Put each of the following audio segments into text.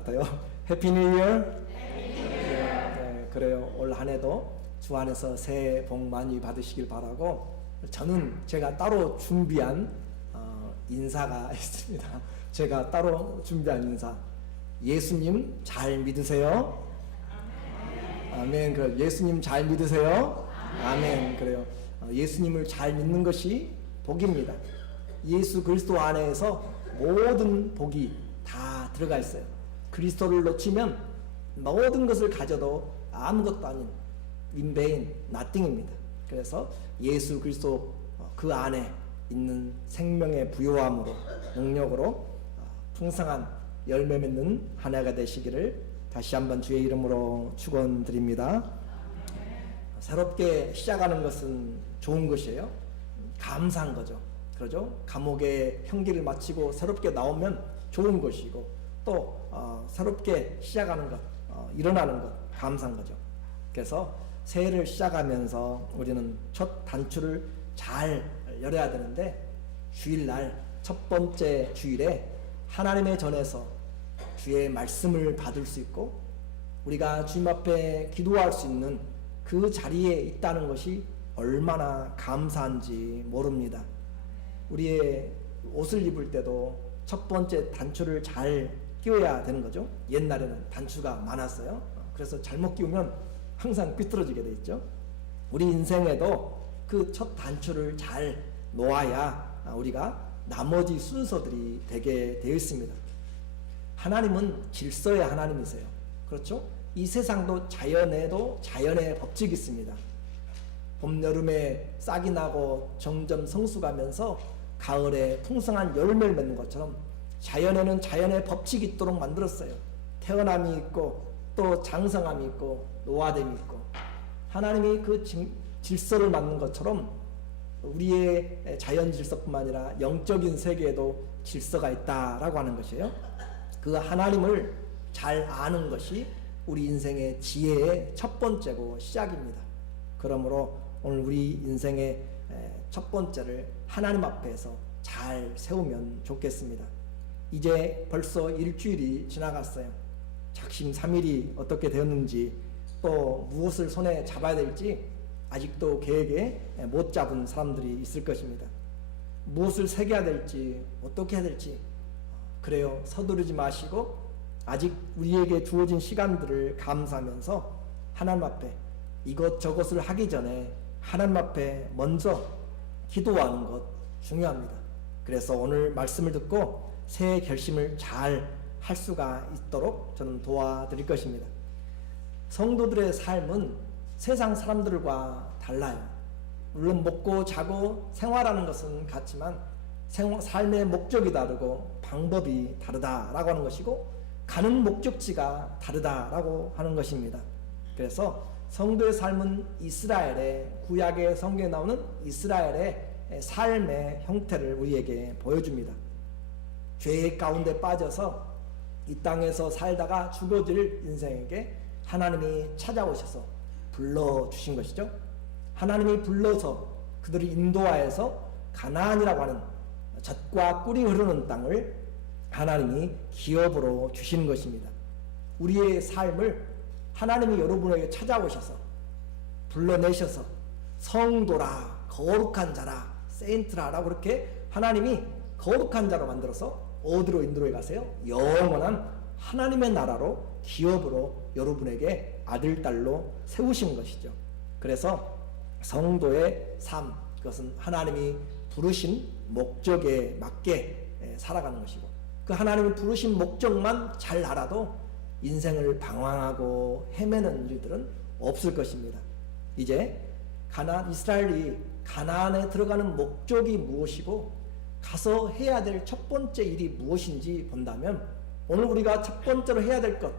같아요. 해피 뉴 이어. 네, 그래요. 올 한 해도 주 안에서 새해 복 많이 받으시길 바라고, 저는 제가 따로 준비한 인사가 있습니다. 제가 따로 준비한 인사. 예수님 잘 믿으세요? 아멘. 그래, 예수님 잘 믿으세요? 아멘. 그래요. 예수님을 잘 믿는 것이 복입니다. 예수 그리스도 안에서 모든 복이 다 들어가 있어요. 그리스도를 놓치면 모든 것을 가져도 아무것도 아닌 in vain, nothing입니다. 그래서 예수 그리스도 그 안에 있는 생명의 부요함으로, 능력으로 풍성한 열매 맺는 한 해가 되시기를 다시 한번 주의 이름으로 축원드립니다. 새롭게 시작하는 것은 좋은 것이에요. 감사한 거죠. 그러죠? 감옥의 형기를 마치고 새롭게 나오면 좋은 것이고, 또 새롭게 시작하는 것, 일어나는 것, 감사한 거죠. 그래서 새해를 시작하면서 우리는 첫 단추를 잘 열어야 되는데, 주일날 첫 번째 주일에 하나님의 전에서 주의 말씀을 받을 수 있고, 우리가 주님 앞에 기도할 수 있는 그 자리에 있다는 것이 얼마나 감사한지 모릅니다. 우리의 옷을 입을 때도 첫 번째 단추를 잘 끼워야 되는 거죠. 옛날에는 단추가 많았어요. 그래서 잘못 끼우면 항상 삐뚤어지게 돼 있죠. 우리 인생에도 그 첫 단추를 잘 놓아야 우리가 나머지 순서들이 되게 되어 있습니다. 하나님은 질서의 하나님이세요. 그렇죠? 이 세상도 자연에도 자연의 법칙이 있습니다. 봄, 여름에 싹이 나고 점점 성숙하면서 가을에 풍성한 열매를 맺는 것처럼 자연에는 자연의 법칙이 있도록 만들었어요. 태어남이 있고 또 장성함이 있고 노화됨이 있고, 하나님이 그 질서를 만든 것처럼 우리의 자연 질서뿐만 아니라 영적인 세계에도 질서가 있다라고 하는 것이에요. 그 하나님을 잘 아는 것이 우리 인생의 지혜의 첫 번째고 시작입니다. 그러므로 오늘 우리 인생의 첫 번째를 하나님 앞에서 잘 세우면 좋겠습니다. 이제 벌써 일주일이 지나갔어요. 작심삼일이 어떻게 되었는지, 또 무엇을 손에 잡아야 될지 아직도 계획에 못 잡은 사람들이 있을 것입니다. 무엇을 새겨야 될지, 어떻게 해야 될지, 그래요. 서두르지 마시고 아직 우리에게 주어진 시간들을 감사하면서 하나님 앞에 이것저것을 하기 전에 하나님 앞에 먼저 기도하는 것 중요합니다. 그래서 오늘 말씀을 듣고 새해 결심을 잘 할 수가 있도록 저는 도와드릴 것입니다. 성도들의 삶은 세상 사람들과 달라요. 물론 먹고 자고 생활하는 것은 같지만 삶의 목적이 다르고 방법이 다르다라고 하는 것이고, 가는 목적지가 다르다라고 하는 것입니다. 그래서 성도의 삶은 이스라엘의, 구약의 성경에 나오는 이스라엘의 삶의 형태를 우리에게 보여줍니다. 죄 가운데 빠져서 이 땅에서 살다가 죽어질 인생에게 하나님이 찾아오셔서 불러주신 것이죠. 하나님이 불러서 그들을 인도하여서 가나안이라고 하는 젖과 꿀이 흐르는 땅을 하나님이 기업으로 주시는 것입니다. 우리의 삶을 하나님이 여러분에게 찾아오셔서 불러내셔서 성도라, 거룩한 자라, 세인트라라고 그렇게 하나님이 거룩한 자로 만들어서 어디로 인도해 가세요? 영원한 하나님의 나라로, 기업으로 여러분에게 아들, 딸로 세우신 것이죠. 그래서 성도의 삶, 그것은 하나님이 부르신 목적에 맞게 살아가는 것이고, 그 하나님이 부르신 목적만 잘 알아도 인생을 방황하고 헤매는 일들은 없을 것입니다. 이제 이스라엘이 가나안에 들어가는 목적이 무엇이고 가서 해야 될 첫 번째 일이 무엇인지 본다면, 오늘 우리가 첫 번째로 해야 될 것,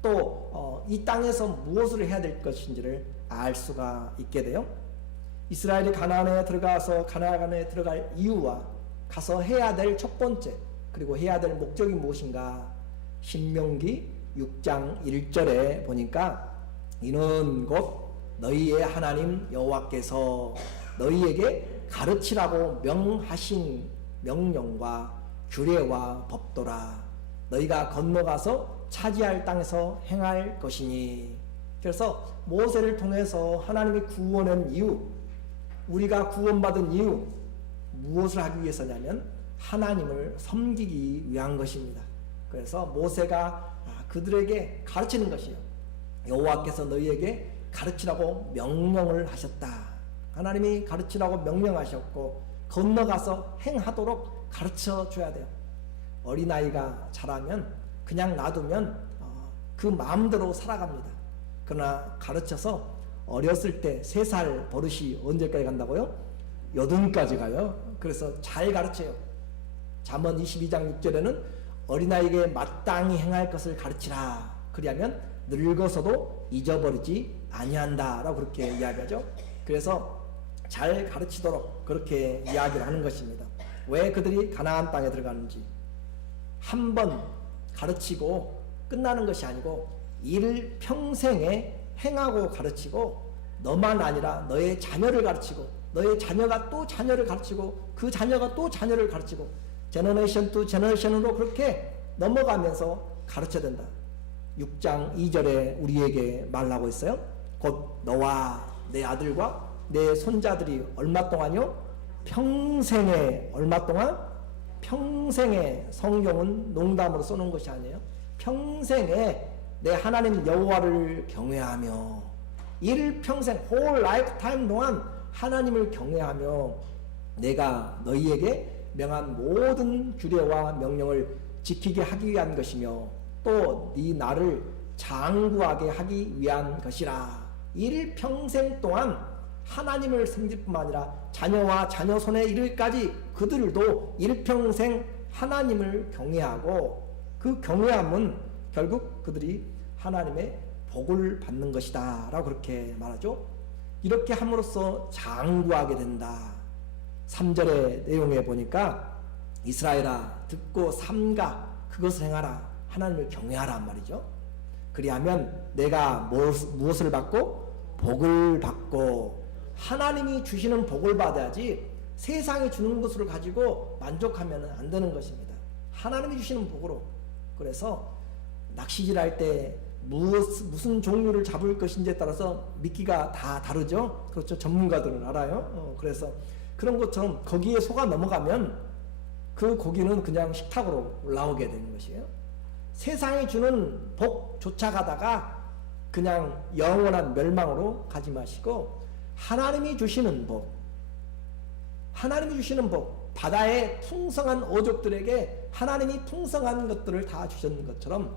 또 이 땅에서 무엇을 해야 될 것인지를 알 수가 있게 돼요. 이스라엘이 가나안에 들어가서 가나안에 들어갈 이유와 가서 해야 될 첫 번째, 그리고 해야 될 목적이 무엇인가, 신명기 6장 1절에 보니까 이는 곧 너희의 하나님 여호와께서 너희에게 가르치라고 명하신 명령과 규례와 법도라. 너희가 건너가서 차지할 땅에서 행할 것이니. 그래서 모세를 통해서 하나님이 구원한 이유, 우리가 구원받은 이유, 무엇을 하기 위해서냐면 하나님을 섬기기 위한 것입니다. 그래서 모세가 그들에게 가르치는 것이요, 여호와께서 너희에게 가르치라고 명령을 하셨다. 하나님이 가르치라고 명령하셨고 건너가서 행하도록 가르쳐 줘야 돼요. 어린아이가 자라면 그냥 놔두면 그 마음대로 살아갑니다. 그러나 가르쳐서 어렸을 때 3살 버릇이 언제까지 간다고요? 80까지 가요. 그래서 잘 가르쳐요. 잠언 22장 6절에는 어린아이에게 마땅히 행할 것을 가르치라. 그리하면 늙어서도 잊어버리지 아니한다 라고 그렇게 이야기하죠. 그래서 잘 가르치도록 그렇게 이야기를 하는 것입니다. 왜 그들이 가나안 땅에 들어가는지, 한 번 가르치고 끝나는 것이 아니고 일평생에 행하고 가르치고, 너만 아니라 너의 자녀를 가르치고, 너의 자녀가 또 자녀를 가르치고, 그 자녀가 또 자녀를 가르치고, 제너레이션 투 제너레이션으로 그렇게 넘어가면서 가르쳐야 된다. 6장 2절에 우리에게 말하고 있어요. 곧 너와 내 아들과 내 손자들이 얼마 동안요? 평생에. 얼마 동안? 평생에. 성경은 농담으로 써놓은 것이 아니에요. 평생에 내 하나님 여호와를 경외하며, 일평생 whole lifetime 동안 하나님을 경외하며 내가 너희에게 명한 모든 규례와 명령을 지키게 하기 위한 것이며 또 네 나를 장구하게 하기 위한 것이라. 일평생 동안 하나님을 섬길 뿐만 아니라 자녀와 자녀 손에 이르기까지 그들도 일평생 하나님을 경외하고, 그 경외함은 결국 그들이 하나님의 복을 받는 것이다 라고 그렇게 말하죠. 이렇게 함으로써 장구하게 된다. 3절의 내용에 보니까 이스라엘아 듣고 삼가 그것을 행하라. 하나님을 경외하란 말이죠. 그리하면 내가 무엇을 받고? 복을 받고. 하나님이 주시는 복을 받아야지 세상이 주는 것을 가지고 만족하면 안 되는 것입니다. 하나님이 주시는 복으로. 그래서 낚시질할 때 무슨 종류를 잡을 것인지에 따라서 미끼가 다 다르죠. 그렇죠. 전문가들은 알아요. 그래서 그런 것처럼 거기에 속아 넘어가면 그 고기는 그냥 식탁으로 올라오게 되는 것이에요. 세상이 주는 복 쫓아가다가 그냥 영원한 멸망으로 가지 마시고 하나님이 주시는 복, 하나님이 주시는 복, 바다의 풍성한 어족들에게 하나님이 풍성한 것들을 다 주셨는 것처럼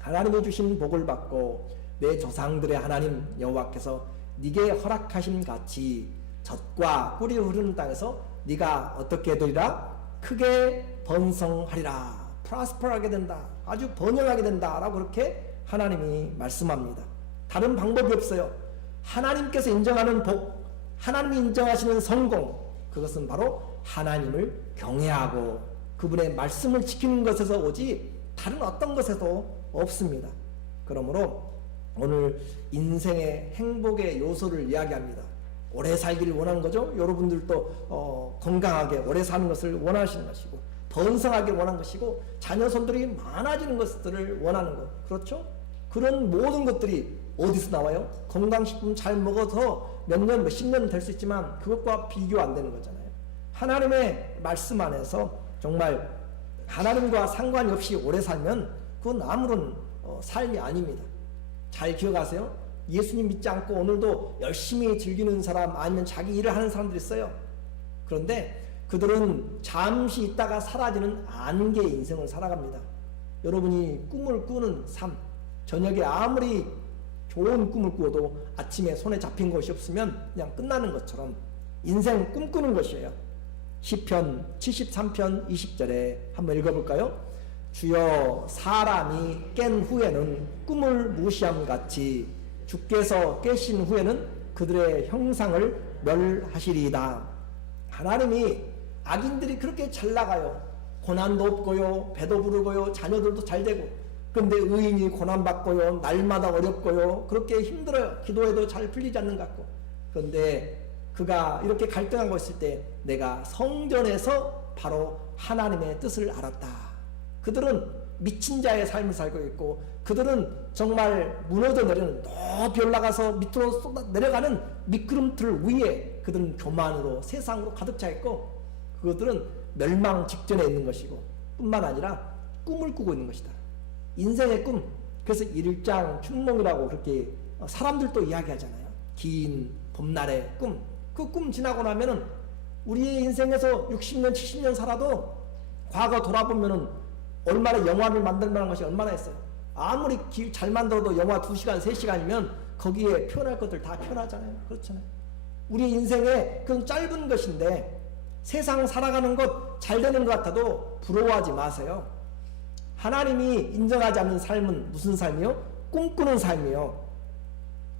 하나님이 주신 복을 받고 내 조상들의 하나님 여호와께서 네게 허락하신 같이 젖과 꿀이 흐르는 땅에서 네가 어떻게 되리라? 크게 번성하리라. 프라스퍼하게 된다. 아주 번영하게 된다 라고 그렇게 하나님이 말씀합니다. 다른 방법이 없어요. 하나님께서 인정하는 복, 하나님이 인정하시는 성공, 그것은 바로 하나님을 경외하고 그분의 말씀을 지키는 것에서 오지 다른 어떤 것에도 없습니다. 그러므로 오늘 인생의 행복의 요소를 이야기합니다. 오래 살기를 원하는 거죠. 여러분들도 건강하게 오래 사는 것을 원하시는 것이고 번성하게 원하는 것이고 자녀 손들이 많아지는 것들을 원하는 것. 그렇죠? 그런 모든 것들이 어디서 나와요? 건강식품 잘 먹어서 몇 년, 몇십 년 될 수 있지만 그것과 비교 안 되는 거잖아요. 하나님의 말씀 안에서 정말 하나님과 상관이 없이 오래 살면 그건 아무런 삶이 아닙니다. 잘 기억하세요. 예수님 믿지 않고 오늘도 열심히 즐기는 사람 아니면 자기 일을 하는 사람들이 있어요. 그런데 그들은 잠시 있다가 사라지는 안개의 인생을 살아갑니다. 여러분이 꿈을 꾸는 삶, 저녁에 아무리 좋은 꿈을 꾸어도 아침에 손에 잡힌 것이 없으면 그냥 끝나는 것처럼 인생 꿈꾸는 것이에요. 시편 73편 20절에 한번 읽어볼까요? 주여 사람이 깬 후에는 꿈을 무시함같이 주께서 깨신 후에는 그들의 형상을 멸하시리이다. 하나님이 악인들이 그렇게 잘 나가요. 고난도 없고요, 배도 부르고요, 자녀들도 잘 되고. 그런데 의인이 고난받고요, 날마다 어렵고요, 그렇게 힘들어요. 기도해도 잘 풀리지 않는 것 같고. 그런데 그가 이렇게 갈등하고 있을 때 내가 성전에서 바로 하나님의 뜻을 알았다. 그들은 미친 자의 삶을 살고 있고, 그들은 정말 무너져 내리는, 높이 올라가서 밑으로 쏟아 내려가는 미끄럼틀 위에 그들은 교만으로 세상으로 가득 차 있고, 그들은 멸망 직전에 있는 것이고, 뿐만 아니라 꿈을 꾸고 있는 것이다. 인생의 꿈. 그래서 일장 춘몽이라고 그렇게 사람들도 이야기하잖아요. 긴 봄날의 꿈. 그 꿈 지나고 나면은 우리의 인생에서 60년 70년 살아도 과거 돌아보면은 얼마나 영화를 만들 만한 것이 얼마나 있어요. 아무리 잘 만들어도 영화 2시간 3시간이면 거기에 표현할 것들 다 표현하잖아요. 그렇잖아요. 우리 인생에 그건 짧은 것인데, 세상 살아가는 것 잘 되는 것 같아도 부러워하지 마세요. 하나님이 인정하지 않는 삶은 무슨 삶이요? 꿈꾸는 삶이요.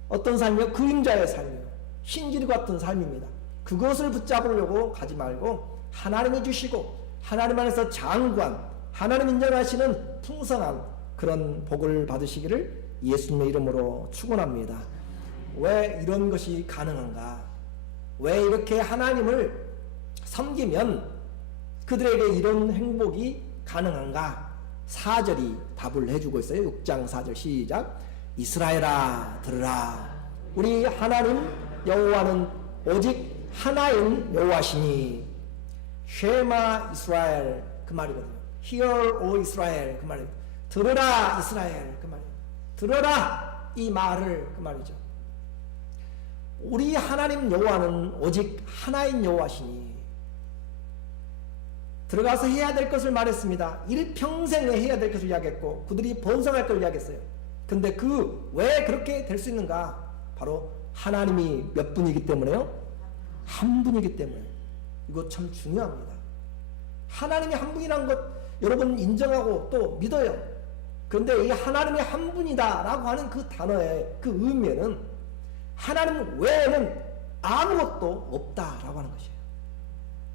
어떤 삶이요? 그림자의 삶이요. 신길 같은 삶입니다. 그것을 붙잡으려고 가지 말고 하나님이 주시고 하나님 안에서 장관, 하나님 인정하시는 풍성한 그런 복을 받으시기를 예수님의 이름으로 축원합니다. 왜 이런 것이 가능한가? 왜 이렇게 하나님을 섬기면 그들에게 이런 행복이 가능한가? 4절이 답을 해주고 있어요. 6장 4절 시작. 이스라엘아 들으라. 우리 하나님 여호와는 오직 하나인 여호와시니. 쉐마 이스라엘 그 말이거든요. Hear O Israel 그 말이에요. 들으라 이스라엘 그 말이에요. 들어라 이 말을 그 말이죠. 우리 하나님 여호와는 오직 하나인 여호와시니. 들어가서 해야 될 것을 말했습니다. 일평생에 해야 될 것을 이야기했고, 그들이 번성할 걸 이야기했어요. 근데 왜 그렇게 될 수 있는가? 바로 하나님이 몇 분이기 때문에요? 한 분이기 때문에. 이거 참 중요합니다. 하나님이 한 분이라는 것 여러분 인정하고 또 믿어요. 그런데 이 하나님이 한 분이다라고 하는 그 단어의 그 의미는 하나님 외에는 아무것도 없다라고 하는 것이에요.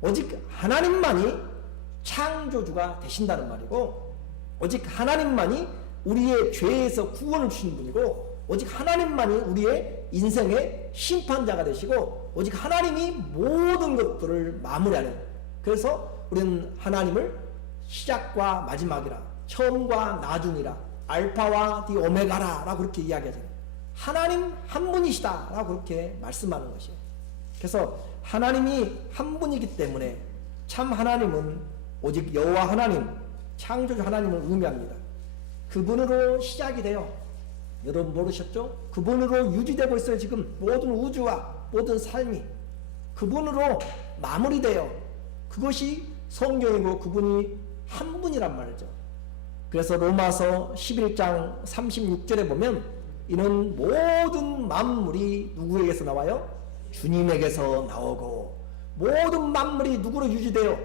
오직 하나님만이 창조주가 되신다는 말이고, 오직 하나님만이 우리의 죄에서 구원을 주신 분이고, 오직 하나님만이 우리의 인생의 심판자가 되시고, 오직 하나님이 모든 것들을 마무리하는. 그래서 우리는 하나님을 시작과 마지막이라, 처음과 나중이라, 알파와 디 오메가라 라고 그렇게 이야기하잖아요. 하나님 한 분이시다 라고 그렇게 말씀하는 것이에요. 그래서 하나님이 한 분이기 때문에 참 하나님은 오직 여호와 하나님, 창조주 하나님을 의미합니다. 그분으로 시작이 돼요. 여러분 모르셨죠? 그분으로 유지되고 있어요. 지금 모든 우주와 모든 삶이 그분으로 마무리돼요. 그것이 성경이고 그분이 한 분이란 말이죠. 그래서 로마서 11장 36절에 보면 이는 모든 만물이 누구에게서 나와요? 주님에게서 나오고, 모든 만물이 누구로 유지돼요?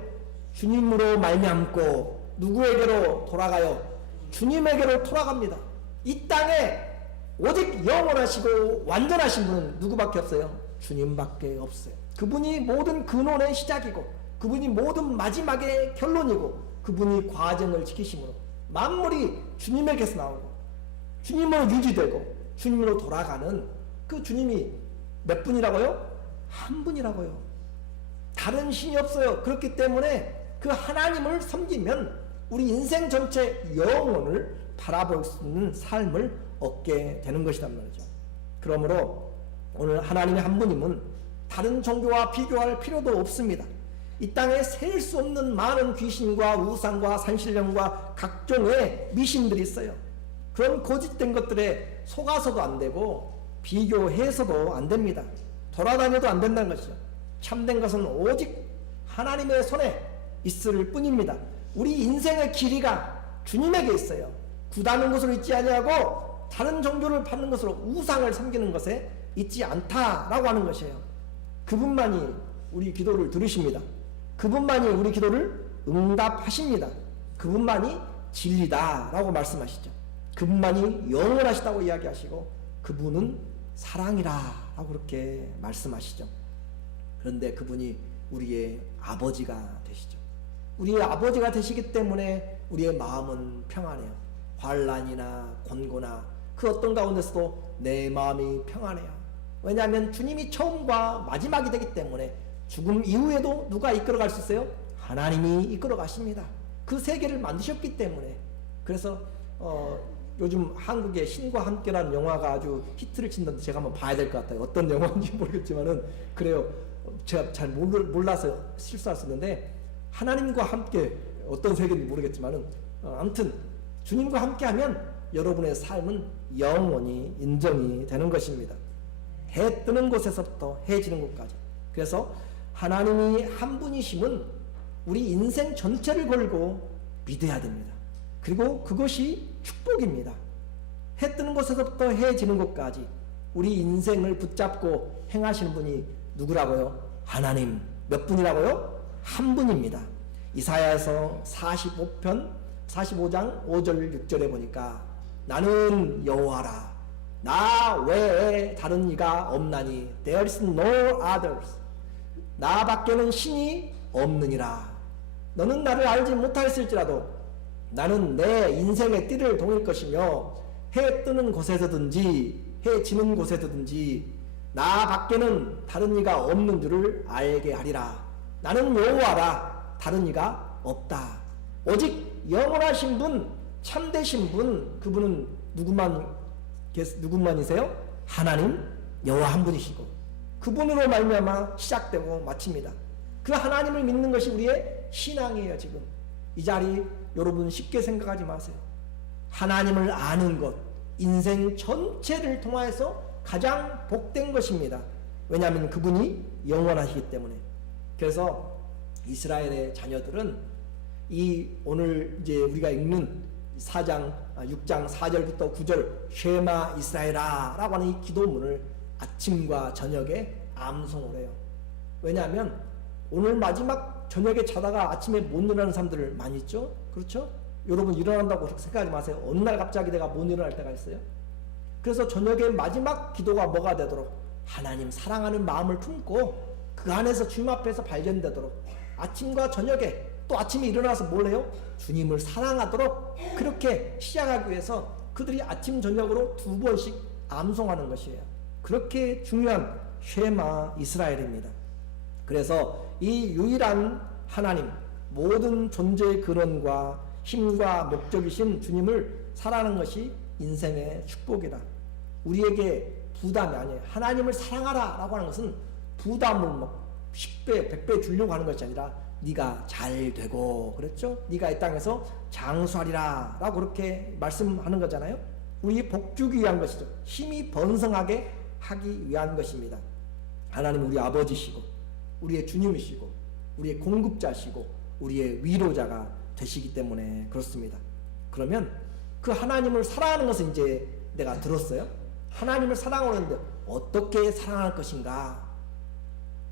주님으로 말미암고. 누구에게로 돌아가요? 주님에게로 돌아갑니다. 이 땅에 오직 영원하시고 완전하신 분은 누구밖에 없어요? 주님밖에 없어요. 그분이 모든 근원의 시작이고, 그분이 모든 마지막의 결론이고, 그분이 과정을 지키심으로 만물이 주님에게서 나오고 주님으로 유지되고 주님으로 돌아가는 그 주님이 몇 분이라고요? 한 분이라고요. 다른 신이 없어요. 그렇기 때문에 그 하나님을 섬기면 우리 인생 전체 영혼을 바라볼 수 있는 삶을 얻게 되는 것이란 말이죠. 그러므로 오늘 하나님의 한 분임은 다른 종교와 비교할 필요도 없습니다. 이 땅에 셀 수 없는 많은 귀신과 우상과 산신령과 각종의 미신들이 있어요. 그런 거짓된 것들에 속아서도 안 되고 비교해서도 안 됩니다. 돌아다녀도 안 된다는 것이죠. 참된 것은 오직 하나님의 손에 있을 뿐입니다. 우리 인생의 길이가 주님에게 있어요. 구다는 것으로 있지 아니하고 다른 종교를 받는 것으로 우상을 섬기는 것에 있지 않다라고 하는 것이에요. 그분만이 우리 기도를 들으십니다. 그분만이 우리 기도를 응답하십니다. 그분만이 진리다라고 말씀하시죠. 그분만이 영원하시다고 이야기하시고 그분은 사랑이라고 그렇게 말씀하시죠. 그런데 그분이 우리의 아버지가 되시죠. 우리의 아버지가 되시기 때문에 우리의 마음은 평안해요. 환난이나 곤고나 그 어떤 가운데서도 내 마음이 평안해요. 왜냐하면 주님이 처음과 마지막이 되기 때문에 죽음 이후에도 누가 이끌어갈 수 있어요? 하나님이 이끌어 가십니다. 그 세계를 만드셨기 때문에 그래서 요즘 한국의 신과 함께라는 영화가 아주 히트를 친다는데 제가 한번 봐야 될 것 같아요. 어떤 영화인지 모르겠지만은 그래요. 제가 잘 몰라서 실수할 수 있는데 하나님과 함께 어떤 세계인지 모르겠지만은 아무튼 주님과 함께하면 여러분의 삶은 영원히 인정이 되는 것입니다. 해 뜨는 곳에서부터 해 지는 곳까지. 그래서 하나님이 한 분이심은 우리 인생 전체를 걸고 믿어야 됩니다. 그리고 그것이 축복입니다. 해 뜨는 곳에서부터 해 지는 곳까지 우리 인생을 붙잡고 행하시는 분이 누구라고요? 하나님. 몇 분이라고요? 한 분입니다. 이사야에서 45장 5절 6절에 보니까 나는 여호와라 나 외에 다른 이가 없나니 there is no others 나 밖에는 신이 없느니라. 너는 나를 알지 못하였을지라도 나는 내 인생의 띠를 동일 것이며 해 뜨는 곳에서든지 해 지는 곳에서든지 나 밖에는 다른 이가 없는 줄을 알게 하리라. 나는 여호와라 다른 이가 없다. 오직 영원하신 분 참되신 분 그분은 누구만이세요? 하나님 여호와 한 분이시고 그분으로 말미암아 시작되고 마칩니다. 그 하나님을 믿는 것이 우리의 신앙이에요. 지금 이 자리 여러분 쉽게 생각하지 마세요. 하나님을 아는 것 인생 전체를 통하여서 가장 복된 것입니다. 왜냐하면 그분이 영원하시기 때문에. 그래서 이스라엘의 자녀들은 이 오늘 이제 우리가 읽는 6장 4절부터 9절 쉐마 이스라엘아 라고 하는 이 기도문을 아침과 저녁에 암송을 해요. 왜냐하면 오늘 마지막 저녁에 자다가 아침에 못 일어나는 사람들 많이 있죠? 그렇죠? 여러분 일어난다고 그렇게 생각하지 마세요. 어느 날 갑자기 내가 못 일어날 때가 있어요. 그래서 저녁에 마지막 기도가 뭐가 되도록 하나님 사랑하는 마음을 품고 그 안에서 주님 앞에서 발견되도록 아침과 저녁에 또 아침에 일어나서 뭘 해요? 주님을 사랑하도록 그렇게 시작하기 위해서 그들이 아침 저녁으로 2번씩 암송하는 것이에요. 그렇게 중요한 쉐마 이스라엘입니다. 그래서 이 유일한 하나님 모든 존재의 근원과 힘과 목적이신 주님을 사랑하는 것이 인생의 축복이다. 우리에게 부담이 아니에요. 하나님을 사랑하라 라고 하는 것은 부담을 10배 100배 주려고 하는 것이 아니라 네가 잘 되고 그랬죠? 네가 이 땅에서 장수하리라 라고 그렇게 말씀하는 거잖아요. 우리 복주기 위한 것이죠. 힘이 번성하게 하기 위한 것입니다. 하나님 우리 아버지시고 우리의 주님이시고 우리의 공급자시고 우리의 위로자가 되시기 때문에 그렇습니다. 그러면 그 하나님을 사랑하는 것은 이제 내가 들었어요. 하나님을 사랑하는데 어떻게 사랑할 것인가?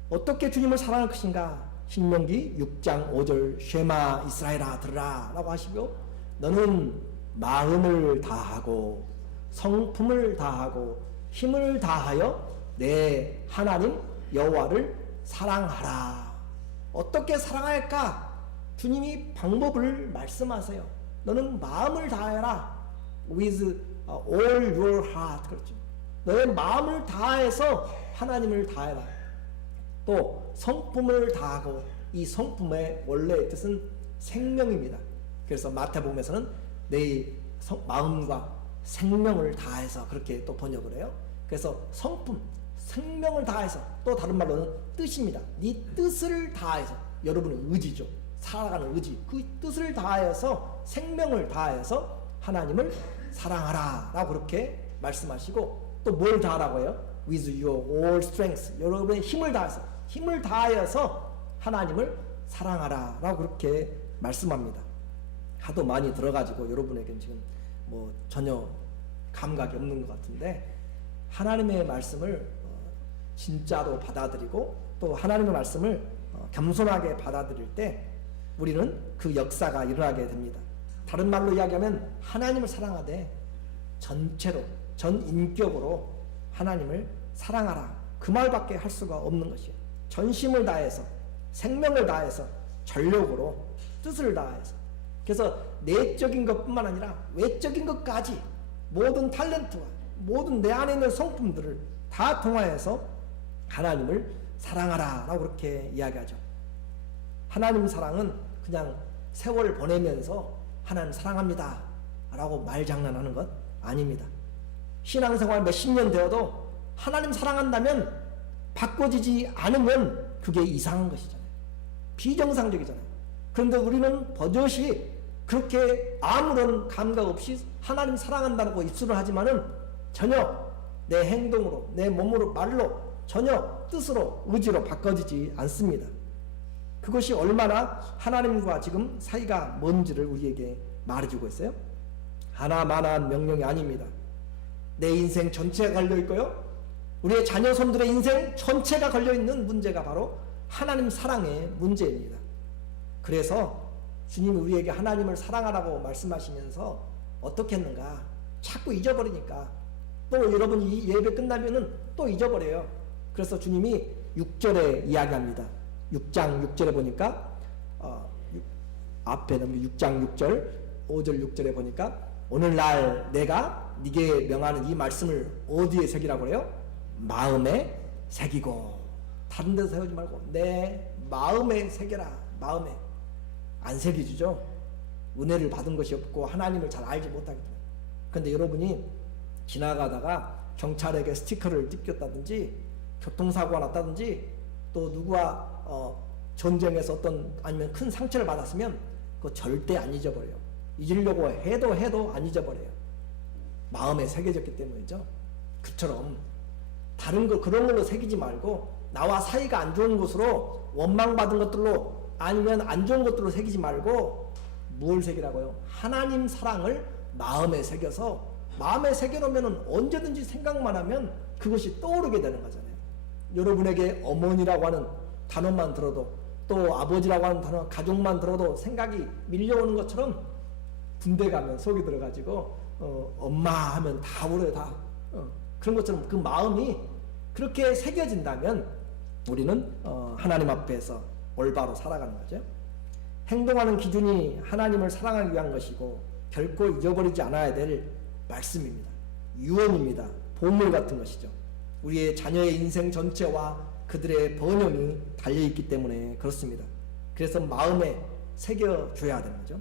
어떻게 주님을 사랑할 것인가? 신명기 6장 5절 쉐마 이스라엘아 들으라 라고 하시고 너는 마음을 다하고 성품을 다하고 힘을 다하여 내 하나님 여호와를 사랑하라. 어떻게 사랑할까? 주님이 방법을 말씀하세요. 너는 마음을 다해라. with all your heart. 그렇죠. 너의 마음을 다해서 하나님을 다해라. 또 성품을 다하고 이 성품의 원래의 뜻은 생명입니다. 그래서 마태복음에서는 내 마음과 생명을 다해서 그렇게 또 번역을 해요. 그래서 성품, 생명을 다해서 또 다른 말로는 뜻입니다. 네 뜻을 다해서 여러분의 의지죠. 살아가는 의지. 그 뜻을 다해서 생명을 다해서 하나님을 사랑하라 라고 그렇게 말씀하시고 또 뭘 다하라고 해요? With your all strength. 여러분의 힘을 다하여서 하나님을 사랑하라 라고 그렇게 말씀합니다. 하도 많이 들어가지고 여러분에게는 지금 뭐 전혀 감각이 없는 것 같은데 하나님의 말씀을 진짜로 받아들이고 또 하나님의 말씀을 겸손하게 받아들일 때 우리는 그 역사가 일어나게 됩니다. 다른 말로 이야기하면 하나님을 사랑하되 전체로 전인격으로 하나님을 사랑하라 그 말밖에 할 수가 없는 것이에요. 전심을 다해서 생명을 다해서 전력으로 뜻을 다해서 그래서 내적인 것뿐만 아니라 외적인 것까지 모든 탤런트와 모든 내 안에 있는 성품들을 다 통하여서 하나님을 사랑하라 라고 그렇게 이야기하죠. 하나님 사랑은 그냥 세월 보내면서 하나님 사랑합니다 라고 말장난하는 것 아닙니다. 신앙생활 몇십 년 되어도 하나님 사랑한다면 바꿔지지 않으면 그게 이상한 것이잖아요. 비정상적이잖아요. 그런데 우리는 버젓이 그렇게 아무런 감각 없이 하나님 사랑한다고 입술을 하지만은 전혀 내 행동으로, 내 몸으로, 말로 전혀 뜻으로, 의지로 바꿔지지 않습니다. 그것이 얼마나 하나님과 지금 사이가 뭔지를 우리에게 말해주고 있어요. 하나만한 명령이 아닙니다. 내 인생 전체가 걸려있고요, 우리의 자녀 손들의 인생 전체가 걸려있는 문제가 바로 하나님 사랑의 문제입니다. 그래서 주님이 우리에게 하나님을 사랑하라고 말씀하시면서 어떻게 했는가 자꾸 잊어버리니까 또 여러분이 이 예배 끝나면은 또 잊어버려요. 그래서 주님이 6절에 이야기합니다. 6장 6절에 보니까 앞에 6장 6절 5절 6절에 보니까 오늘날 내가 네게 명하는 이 말씀을 어디에 새기라고 그래요? 마음에 새기고. 다른 데서 세우지 말고 내 마음에 새겨라. 마음에. 안 새겨지죠. 은혜를 받은 것이 없고 하나님을 잘 알지 못하기 때문에. 그런데 여러분이 지나가다가 경찰에게 스티커를 뜯겼다든지 교통사고가 났다든지 또 누구와 전쟁에서 어떤 아니면 큰 상처를 받았으면 그거 절대 안 잊어버려요. 잊으려고 해도 안 잊어버려요. 마음에 새겨졌기 때문이죠. 그처럼 다른 거 그런 걸로 새기지 말고 나와 사이가 안 좋은 것으로 원망받은 것들로 아니면 안 좋은 것들로 새기지 말고 뭘 새기라고요? 하나님 사랑을 마음에 새겨서 마음에 새겨놓으면 언제든지 생각만 하면 그것이 떠오르게 되는 거잖아요. 여러분에게 어머니라고 하는 단어만 들어도 또 아버지라고 하는 단어, 가족만 들어도 생각이 밀려오는 것처럼 군대 가면 속이 들어가지고 엄마 하면 다 울어요. 다 그런 것처럼 그 마음이 그렇게 새겨진다면 우리는 하나님 앞에서 올바로 살아가는 거죠. 행동하는 기준이 하나님을 사랑하기 위한 것이고 결코 잊어버리지 않아야 될 말씀입니다. 유언입니다. 보물 같은 것이죠. 우리의 자녀의 인생 전체와 그들의 번영이 달려있기 때문에 그렇습니다. 그래서 마음에 새겨줘야 되는 거죠.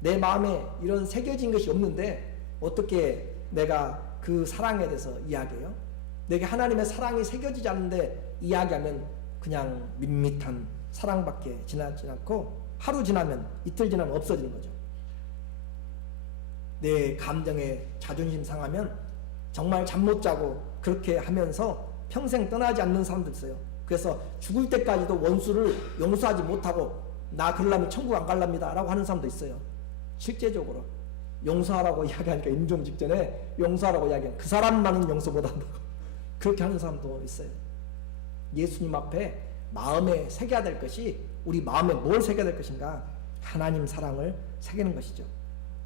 내 마음에 이런 새겨진 것이 없는데 어떻게 내가 그 사랑에 대해서 이야기해요? 내게 하나님의 사랑이 새겨지지 않는데 이야기하면 그냥 밋밋한 사랑밖에 지나지 않고 하루 지나면 이틀 지나면 없어지는 거죠. 내 감정에 자존심 상하면 정말 잠 못 자고 그렇게 하면서 평생 떠나지 않는 사람도 있어요. 그래서 죽을 때까지도 원수를 용서하지 못하고 나 그러려면 천국 안 갈랍니다 라고 하는 사람도 있어요. 실제적으로 용서하라고 이야기하니까 임종 직전에 용서하라고 이야기하면 그 사람만은 용서 못한다고 그렇게 하는 사람도 있어요. 예수님 앞에 마음에 새겨야 될 것이 우리 마음에 뭘 새겨야 될 것인가? 하나님 사랑을 새기는 것이죠.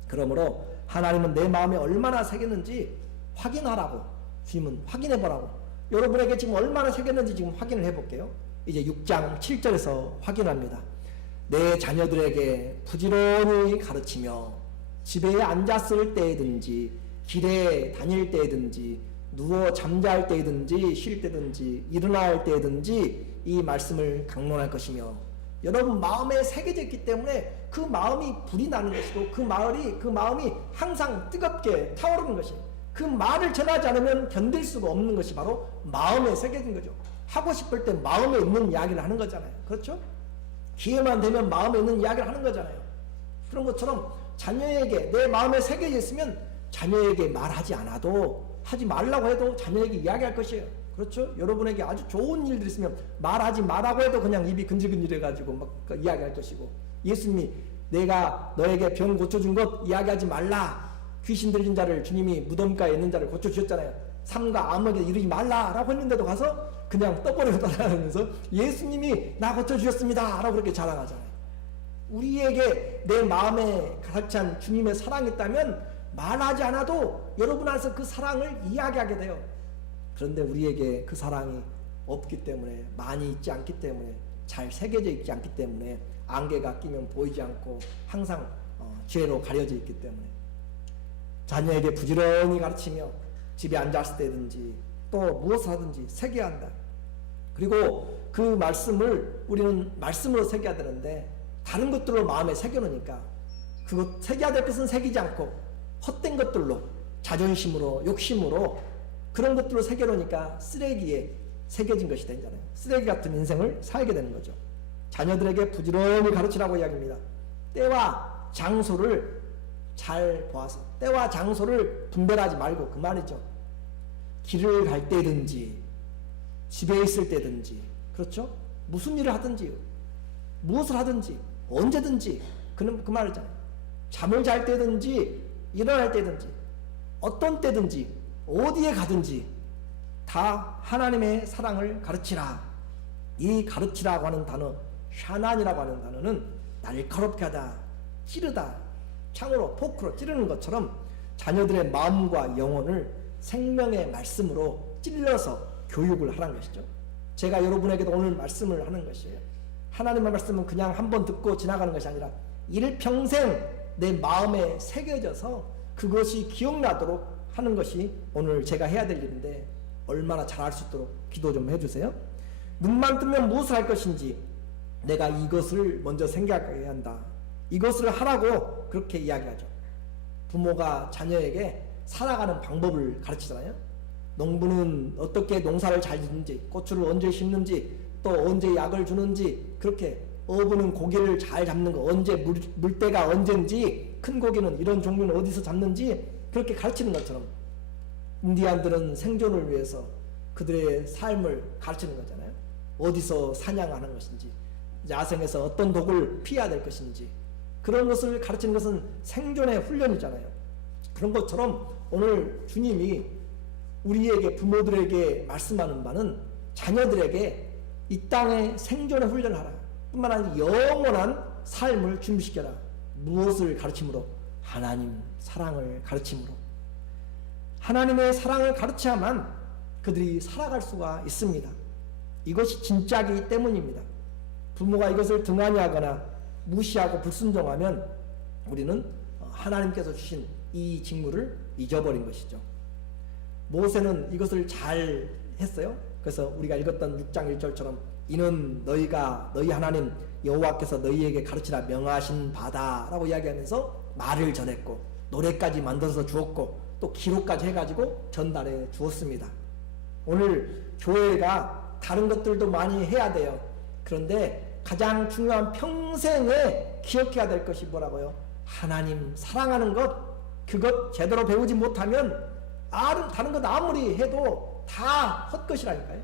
그러므로 하나님은 내 마음에 얼마나 새겼는지 확인하라고 주님은 확인해 보라고 여러분에게 지금 얼마나 새겼는지 지금 확인을 해볼게요. 이제 6장 7절에서 확인합니다. 내 자녀들에게 부지런히 가르치며 집에 앉았을 때든지 길에 다닐 때든지 누워 잠잘 때든지 쉴 때든지 일어날 때든지 이 말씀을 강론할 것이며 여러분 마음에 새겨져 있기 때문에 그 마음이 불이 나는 것이고 그 마음이 항상 뜨겁게 타오르는 것이에요. 그 말을 전하지 않으면 견딜 수가 없는 것이 바로 마음에 새겨진 거죠. 하고 싶을 때 마음에 있는 이야기를 하는 거잖아요. 그렇죠? 기회만 되면 마음에 있는 이야기를 하는 거잖아요. 그런 것처럼 자녀에게 내 마음에 새겨져 있으면 자녀에게 말하지 않아도 하지 말라고 해도 자녀에게 이야기할 것이에요. 그렇죠? 여러분에게 아주 좋은 일들 있으면 말하지 말라고 해도 그냥 입이 근질근질해가지고 막 이야기할 것이고 예수님이 내가 너에게 병 고쳐준 것 이야기하지 말라. 귀신 들린 자를 주님이 무덤가에 있는 자를 고쳐주셨잖아요. 삼가 암흑에 이르지 말라라고 했는데도 가서 그냥 떡거리고 따라다니면서 예수님이 나 고쳐주셨습니다 라고 그렇게 자랑하잖아요. 우리에게 내 마음에 가득 찬 주님의 사랑이 있다면 말하지 않아도 여러분 안에서 그 사랑을 이야기하게 돼요. 그런데 우리에게 그 사랑이 없기 때문에 많이 있지 않기 때문에 잘 새겨져 있지 않기 때문에 안개가 끼면 보이지 않고 항상 죄로 가려져 있기 때문에 자녀에게 부지런히 가르치며 집에 앉았을 때든지 또 무엇을 하든지 새겨야 한다. 그리고 그 말씀을 우리는 말씀으로 새겨야 되는데 다른 것들로 마음에 새겨놓으니까 그것 새겨야 될 것은 새기지 않고 헛된 것들로, 자존심으로, 욕심으로 그런 것들로 새겨놓으니까 쓰레기에 새겨진 것이 되잖아요. 쓰레기 같은 인생을 살게 되는 거죠. 자녀들에게 부지런히 가르치라고 이야기합니다. 때와 장소를 잘 보아서, 때와 장소를 분별하지 말고, 그 말이죠. 길을 갈 때든지 집에 있을 때든지, 그렇죠? 무슨 일을 하든지 무엇을 하든지 언제든지 그 말이잖아요. 잠을 잘 때든지 일어날 때든지 어떤 때든지 어디에 가든지 다 하나님의 사랑을 가르치라. 이 가르치라고 하는 단어, 샤난이라고 하는 단어는 날카롭게 하다, 찌르다, 창으로 포크로 찌르는 것처럼 자녀들의 마음과 영혼을 생명의 말씀으로 찔러서 교육을 하라는 것이죠. 제가 여러분에게도 오늘 말씀을 하는 것이에요. 하나님의 말씀은 그냥 한번 듣고 지나가는 것이 아니라 일평생 내 마음에 새겨져서 그것이 기억나도록 하는 것이 오늘 제가 해야 될 일인데, 얼마나 잘할 수 있도록 기도 좀 해주세요. 눈만 뜨면 무엇을 할 것인지 내가 이것을 먼저 생각해야 한다. 이것을 하라고 그렇게 이야기하죠. 부모가 자녀에게 살아가는 방법을 가르치잖아요. 농부는 어떻게 농사를 잘 짓는지, 고추를 언제 심는지, 또 언제 약을 주는지, 그렇게 어부는 고기를 잘 잡는 거, 언제 물때가 언젠지, 큰 고기는 이런 종류는 어디서 잡는지 그렇게 가르치는 것처럼 인디안들은 생존을 위해서 그들의 삶을 가르치는 거잖아요. 어디서 사냥하는 것인지, 야생에서 어떤 독을 피해야 될 것인지, 그런 것을 가르치는 것은 생존의 훈련이잖아요. 그런 것처럼 오늘 주님이 우리에게, 부모들에게 말씀하는 바는 자녀들에게 이 땅에 생존의 훈련을 하라. 뿐만 아니라 영원한 삶을 준비시켜라. 무엇을 가르침으로? 하나님 사랑을 가르침으로. 하나님의 사랑을 가르쳐야만 그들이 살아갈 수가 있습니다. 이것이 진짜이기 때문입니다. 부모가 이것을 등한히 하거나 무시하고 불순종하면 우리는 하나님께서 주신 이 직무를 잊어버린 것이죠. 모세는 이것을 잘 했어요. 그래서 우리가 읽었던 6장 1절처럼 이는 너희가 너희 하나님 여호와께서 너희에게 가르치라 명하신 바다라고 이야기하면서 말을 전했고 노래까지 만들어서 주었고 또 기록까지 해가지고 전달해 주었습니다. 오늘 교회가 다른 것들도 많이 해야 돼요. 그런데 가장 중요한 평생에 기억해야 될 것이 뭐라고요? 하나님 사랑하는 것. 그것 제대로 배우지 못하면 다른 것 아무리 해도 다 헛것이라니까요.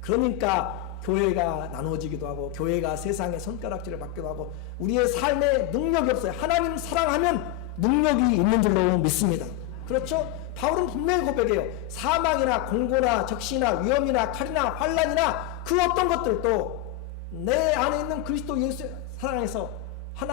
그러니까 교회가 나누어지기도 하고 교회가 세상의 손가락질을 받기도 하고 우리의 삶에 능력이 없어요. 하나님 사랑하면 능력이 있는 줄로 믿습니다. 그렇죠? 바울은 분명히 고백해요. 사망이나 공고나 적시나 위험이나 칼이나 환난이나 그 어떤 것들도 내 안에 있는 그리스도 예수 사랑에서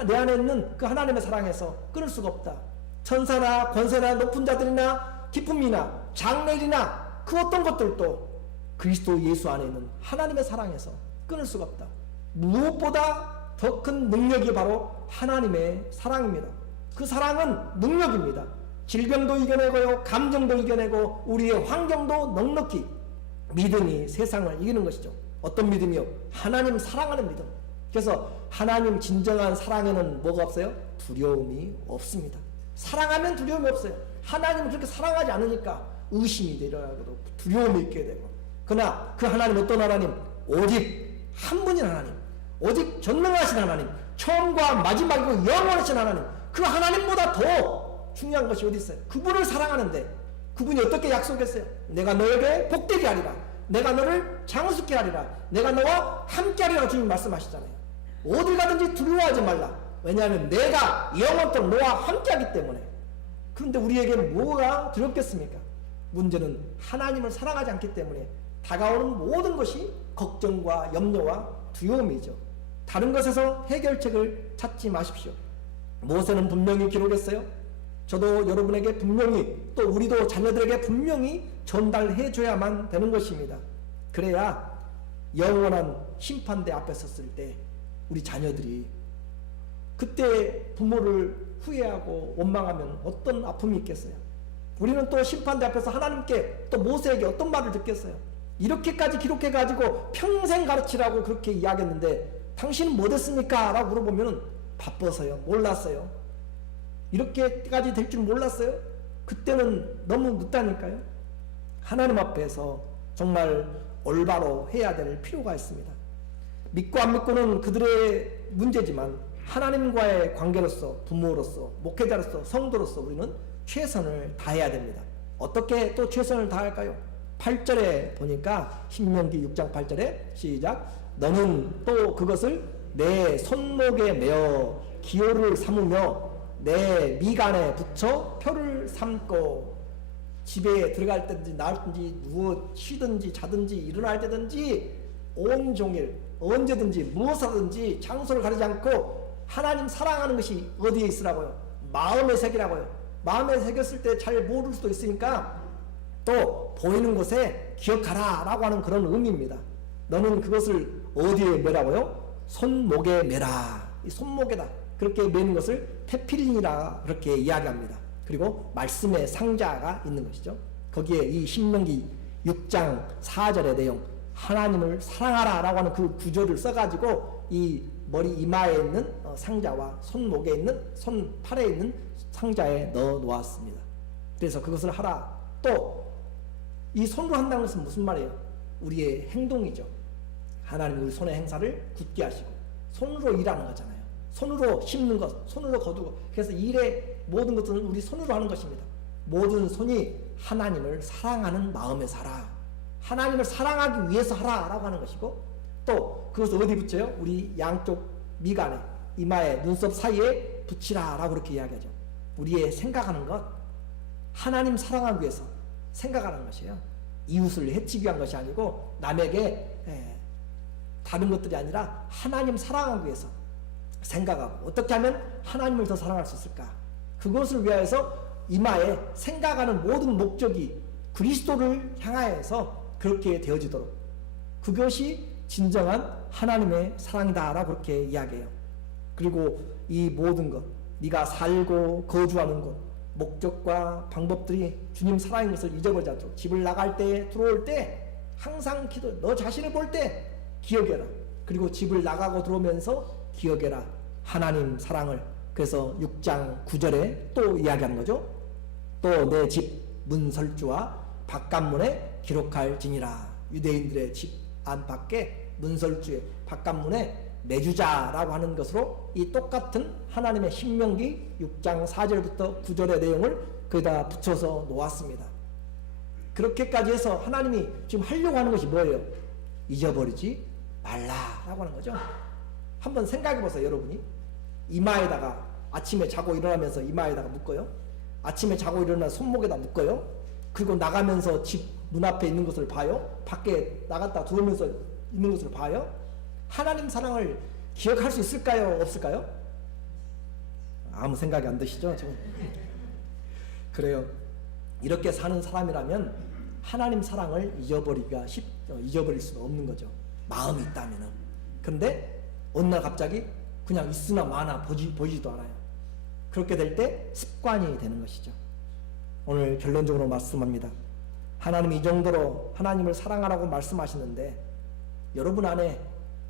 내 안에 있는 그 하나님의 사랑에서 끊을 수가 없다. 천사나 권세나 높은 자들이나 기쁨이나 장래일이나 그 어떤 것들도 그리스도 예수 안에 있는 하나님의 사랑에서 끊을 수가 없다. 무엇보다 더 큰 능력이 바로 하나님의 사랑입니다. 그 사랑은 능력입니다. 질병도 이겨내고요, 감정도 이겨내고 우리의 환경도 넉넉히 믿음이 세상을 이기는 것이죠. 어떤 믿음이요? 하나님 사랑하는 믿음. 그래서 하나님 진정한 사랑에는 뭐가 없어요? 두려움이 없습니다. 사랑하면 두려움이 없어요. 하나님을 그렇게 사랑하지 않으니까 의심이 내려가고 두려움이 있게 되고. 그러나 그 하나님 어떤 하나님? 오직 한 분인 하나님, 오직 전능하신 하나님, 처음과 마지막이고 영원하신 하나님, 그 하나님보다 더 중요한 것이 어디 있어요? 그분을 사랑하는데 그분이 어떻게 약속했어요? 내가 너에게 복되게 하리라, 내가 너를 장수케 하리라, 내가 너와 함께 하리라 주님 말씀하시잖아요. 어딜 가든지 두려워하지 말라. 왜냐하면 내가 영원토록 너와 함께 하기 때문에. 그런데 우리에게 뭐가 두렵겠습니까? 문제는 하나님을 사랑하지 않기 때문에 다가오는 모든 것이 걱정과 염려와 두려움이죠. 다른 것에서 해결책을 찾지 마십시오. 모세는 분명히 기록했어요. 저도 여러분에게 분명히, 또 우리도 자녀들에게 분명히 전달해 줘야만 되는 것입니다. 그래야 영원한 심판대 앞에 섰을 때 우리 자녀들이 그때 부모를 후회하고 원망하면 어떤 아픔이 있겠어요? 우리는 또 심판대 앞에서 하나님께 또 모세에게 어떤 말을 듣겠어요? 이렇게까지 기록해가지고 평생 가르치라고 그렇게 이야기했는데 당신은 뭐 됐습니까? 라고 물어보면 바빠서요, 몰랐어요. 이렇게까지 될 줄 몰랐어요? 그때는 너무 늦다니까요. 하나님 앞에서 정말 올바로 해야 될 필요가 있습니다. 믿고 안 믿고는 그들의 문제지만 하나님과의 관계로서, 부모로서, 목회자로서, 성도로서 우리는 최선을 다해야 됩니다. 어떻게 또 최선을 다할까요? 8절에 보니까 신명기 6장 8절에 시작. 너는 또 그것을 내 손목에 메어 기호를 삼으며 내 미간에 붙여 표를 삼고, 집에 들어갈 때든지 나올 때든지 누워 쉬든지 자든지 일어날 때든지 온종일 언제든지 무엇을 하든지 장소를 가리지 않고 하나님 사랑하는 것이 어디에 있으라고요? 마음의 색이라고요. 마음에 새겼을 때 잘 모를 수도 있으니까 또 보이는 곳에 기억하라 라고 하는 그런 의미입니다. 너는 그것을 어디에 매라고요? 손목에 매라. 이 손목에다 그렇게 매는 것을 테필린이라 그렇게 이야기합니다. 그리고 말씀의 상자가 있는 것이죠. 거기에 이 신명기 6장 4절의 내용, 하나님을 사랑하라 라고 하는 그 구절을 써가지고 이 머리 이마에 있는 상자와 손목에 있는, 손팔에 있는 상자에 넣어 놓았습니다. 그래서 그것을 하라. 또 이 손으로 한다는 것은 무슨 말이에요? 우리의 행동이죠. 하나님 우리 손의 행사를 굳게 하시고 손으로 일하는 거잖아요. 손으로 심는 것, 손으로 거두고. 그래서 일의 모든 것은 우리 손으로 하는 것입니다. 모든 손이 하나님을 사랑하는 마음에 살아. 하나님을 사랑하기 위해서 하라라고 하는 것이고, 또 그것을 어디 붙여요? 우리 양쪽 미간에, 이마에, 눈썹 사이에 붙이라라고 그렇게 이야기하죠. 우리의 생각하는 것, 하나님 사랑하기 위해서 생각하는 것이에요. 이웃을 해치기 위한 것이 아니고 남에게 다른 것들이 아니라 하나님 사랑하기 위해서 생각하고, 어떻게 하면 하나님을 더 사랑할 수 있을까? 그것을 위하여서 이마에 생각하는 모든 목적이 그리스도를 향하여서 그렇게 되어지도록, 그것이 진정한 하나님의 사랑이다 라고 그렇게 이야기해요. 그리고 이 모든 것, 네가 살고 거주하는 곳, 목적과 방법들이 주님 사랑인 것을 잊어버리지 않도록, 집을 나갈 때, 들어올 때 항상 기도, 너 자신을 볼 때 기억해라. 그리고 집을 나가고 들어오면서 기억해라, 하나님 사랑을. 그래서 6장 9절에 또 이야기하는 거죠. 또 내 집 문설주와 바깥문에 기록할지니라. 유대인들의 집 안팎에 문설주에 바깥문에 내주자라고 하는 것으로 이 똑같은 하나님의 신명기 6장 4절부터 9절의 내용을 거기다 붙여서 놓았습니다. 그렇게까지 해서 하나님이 지금 하려고 하는 것이 뭐예요? 잊어버리지 말라라고 하는 거죠. 한번 생각해 보세요. 여러분이 이마에다가 아침에 자고 일어나면서 이마에다가 묶어요. 아침에 자고 일어나 손목에다 묶어요. 그리고 나가면서 집 문 앞에 있는 것을 봐요. 밖에 나갔다 들어오면서 있는 것을 봐요. 하나님 사랑을 기억할 수 있을까요? 없을까요? 아무 생각이 안 드시죠? 지금. 그래요. 이렇게 사는 사람이라면 하나님 사랑을 잊어버릴 수가 없는 거죠. 마음이 있다면은. 그런데 어느 날 갑자기 그냥 있으나 마나 보이지도 않아요. 그렇게 될 때 습관이 되는 것이죠. 오늘 결론적으로 말씀합니다. 하나님이 이 정도로 하나님을 사랑하라고 말씀하시는데, 여러분 안에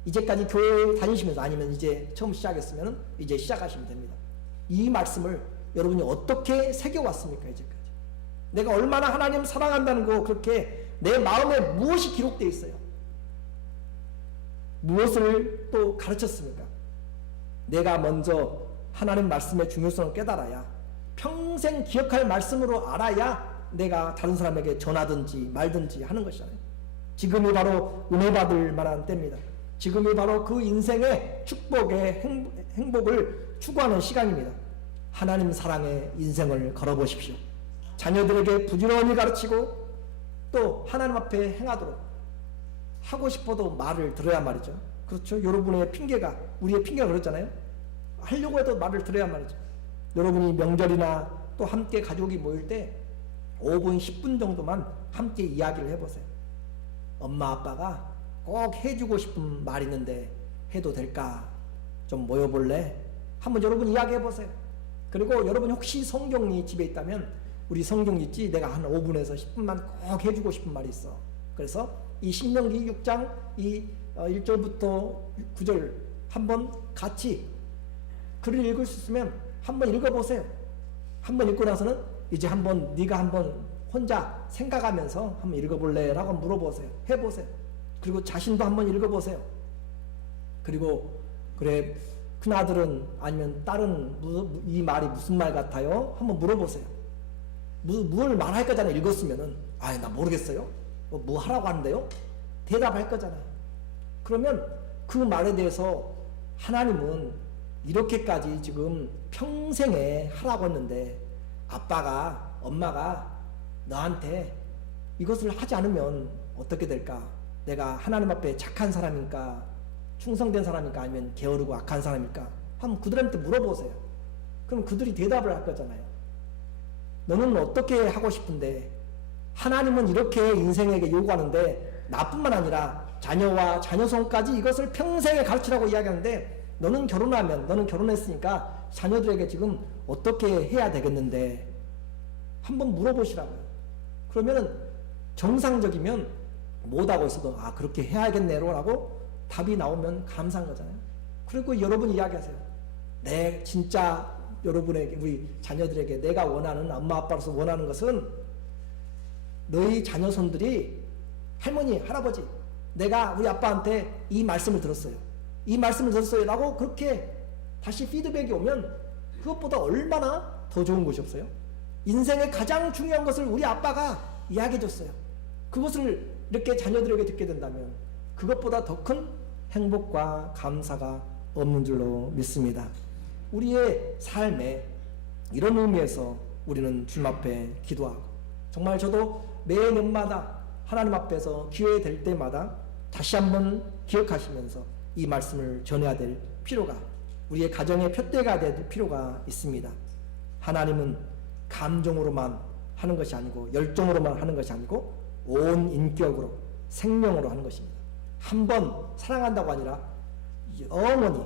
이제까지 교회 다니시면서, 아니면 이제 처음 시작했으면 이제 시작하시면 됩니다. 이 말씀을 여러분이 어떻게 새겨왔습니까? 이제까지 내가 얼마나 하나님 사랑한다는 거, 그렇게 내 마음에 무엇이 기록되어 있어요? 무엇을 또 가르쳤습니까? 내가 먼저 하나님 말씀의 중요성을 깨달아야, 평생 기억할 말씀으로 알아야 내가 다른 사람에게 전하든지 말든지 하는 것이잖아요. 지금이 바로 은혜 받을 만한 때입니다. 지금이 바로 그 인생의 축복의 행복을 추구하는 시간입니다. 하나님 사랑의 인생을 걸어보십시오. 자녀들에게 부지런히 가르치고 또 하나님 앞에 행하도록, 하고 싶어도 말을 들어야 말이죠. 그렇죠? 여러분의 핑계가, 우리의 핑계가 그렇잖아요. 하려고 해도 말을 들어야 말이죠. 여러분이 명절이나 또 함께 가족이 모일 때 5분 10분 정도만 함께 이야기를 해보세요. 엄마 아빠가 꼭 해주고 싶은 말 있는데 해도 될까? 좀 모여볼래? 한번 여러분 이야기해보세요. 그리고 여러분 혹시 성경이 집에 있다면, 우리 성경 있지? 내가 한 5분에서 10분만 꼭 해주고 싶은 말이 있어. 그래서 이 신명기 6장 이 1절부터 9절 한번 같이 글을 읽을 수 있으면 한번 읽어보세요. 한번 읽고 나서는 이제 한번 네가 한번 혼자 생각하면서 한번 읽어볼래? 라고 물어보세요. 해보세요. 그리고 자신도 한번 읽어보세요. 그리고 그래 큰아들은 아니면 딸은 이 말이 무슨 말 같아요? 한번 물어보세요. 뭘 말할 거잖아요. 읽었으면은 나 모르겠어요. 뭐 하라고 하는데요? 대답할 거잖아요. 그러면 그 말에 대해서 하나님은 이렇게까지 지금 평생에 하라고 했는데 아빠가 엄마가 너한테 이것을 하지 않으면 어떻게 될까? 내가 하나님 앞에 착한 사람인가? 충성된 사람일까? 아니면 게으르고 악한 사람일까? 한번 그들한테 물어보세요. 그럼 그들이 대답을 할 거잖아요. 너는 어떻게 하고 싶은데? 하나님은 이렇게 인생에게 요구하는데 나뿐만 아니라 자녀와 자녀손까지 이것을 평생에 가르치라고 이야기하는데 너는 결혼하면 너는 결혼했으니까 자녀들에게 지금 어떻게 해야 되겠는데 한번 물어보시라고요. 그러면은 정상적이면 못하고 있어도 그렇게 해야겠네로라고 답이 나오면 감사한 거잖아요. 그리고 여러분 이야기하세요. 진짜 여러분에게 우리 자녀들에게 내가 원하는 엄마 아빠로서 원하는 것은 너희 자녀손들이 할머니 할아버지 내가 우리 아빠한테 이 말씀을 들었어요. 이 말씀을 들었어요 라고 그렇게 다시 피드백이 오면 그것보다 얼마나 더 좋은 것이 없어요. 인생의 가장 중요한 것을 우리 아빠가 이야기해 줬어요. 그것을 이렇게 자녀들에게 듣게 된다면 그것보다 더 큰 행복과 감사가 없는 줄로 믿습니다. 우리의 삶에 이런 의미에서 우리는 주님 앞에 기도하고 정말 저도 매년마다 하나님 앞에서 기회 될 때마다 다시 한번 기억하시면서 이 말씀을 전해야 될 필요가 우리의 가정의 표대가 될 필요가 있습니다. 하나님은 감정으로만 하는 것이 아니고 열정으로만 하는 것이 아니고 온 인격으로 생명으로 하는 것입니다. 한 번 사랑한다고 아니라 영원히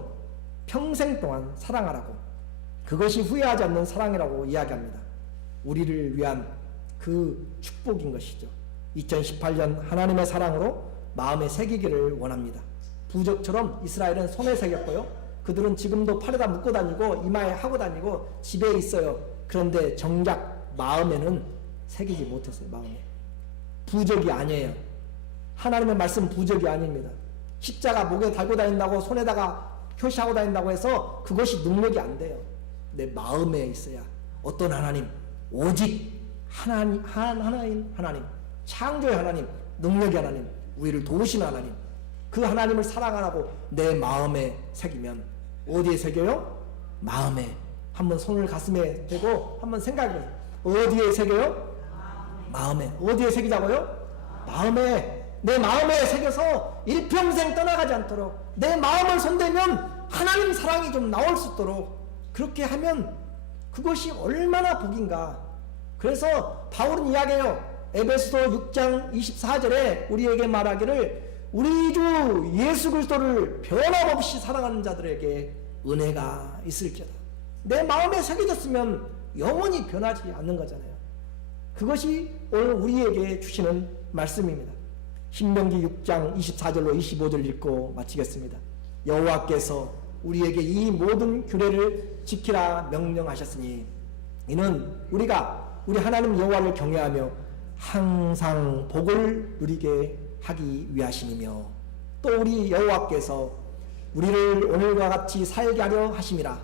평생 동안 사랑하라고 그것이 후회하지 않는 사랑이라고 이야기합니다. 우리를 위한 그 축복인 것이죠. 2018년 하나님의 사랑으로 마음에 새기기를 원합니다. 부적처럼 이스라엘은 손에 새겼고요. 그들은 지금도 팔에다 묶고 다니고 이마에 하고 다니고 집에 있어요. 그런데 정작 마음에는 새기지 못했어요. 마음에. 부적이 아니에요. 하나님의 말씀 부적이 아닙니다. 십자가 목에 달고 다닌다고 손에다가 표시하고 다닌다고 해서 그것이 능력이 안 돼요. 내 마음에 있어야 어떤 하나님 오직 하나님 창조의 하나님 능력의 하나님 우리를 도우시는 하나님 그 하나님을 사랑하라고 내 마음에 새기면 어디에 새겨요? 마음에. 한번 손을 가슴에 대고 한번 생각해보세요. 어디에 새겨요? 마음에. 어디에 새기자고요? 마음에. 내 마음에 새겨서 일평생 떠나가지 않도록 내 마음을 손대면 하나님 사랑이 좀 나올 수 있도록 그렇게 하면 그것이 얼마나 복인가. 그래서 바울은 이야기해요. 에베소서 6장 24절에 우리에게 말하기를 우리 주 예수 그리스도를 변함없이 사랑하는 자들에게 은혜가 있을지어다. 내 마음에 새겨졌으면 영원히 변하지 않는 거잖아요. 그것이 오늘 우리에게 주시는 말씀입니다. 신명기 6장 24절로 25절 읽고 마치겠습니다. 여호와께서 우리에게 이 모든 규례를 지키라 명령하셨으니 이는 우리가 우리 하나님 여호와를 경외하며 항상 복을 누리게 하기 위하심이며 또 우리 여호와께서 우리를 오늘과 같이 살게 하려 하심이라.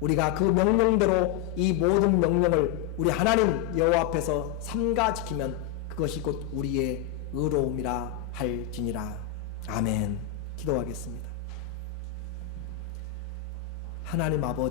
우리가 그 명령대로 이 모든 명령을 우리 하나님 여호와 앞에서 삼가 지키면 그것이 곧 우리의 의로움이라 할지니라. 아멘. 기도하겠습니다. 하나님 아버지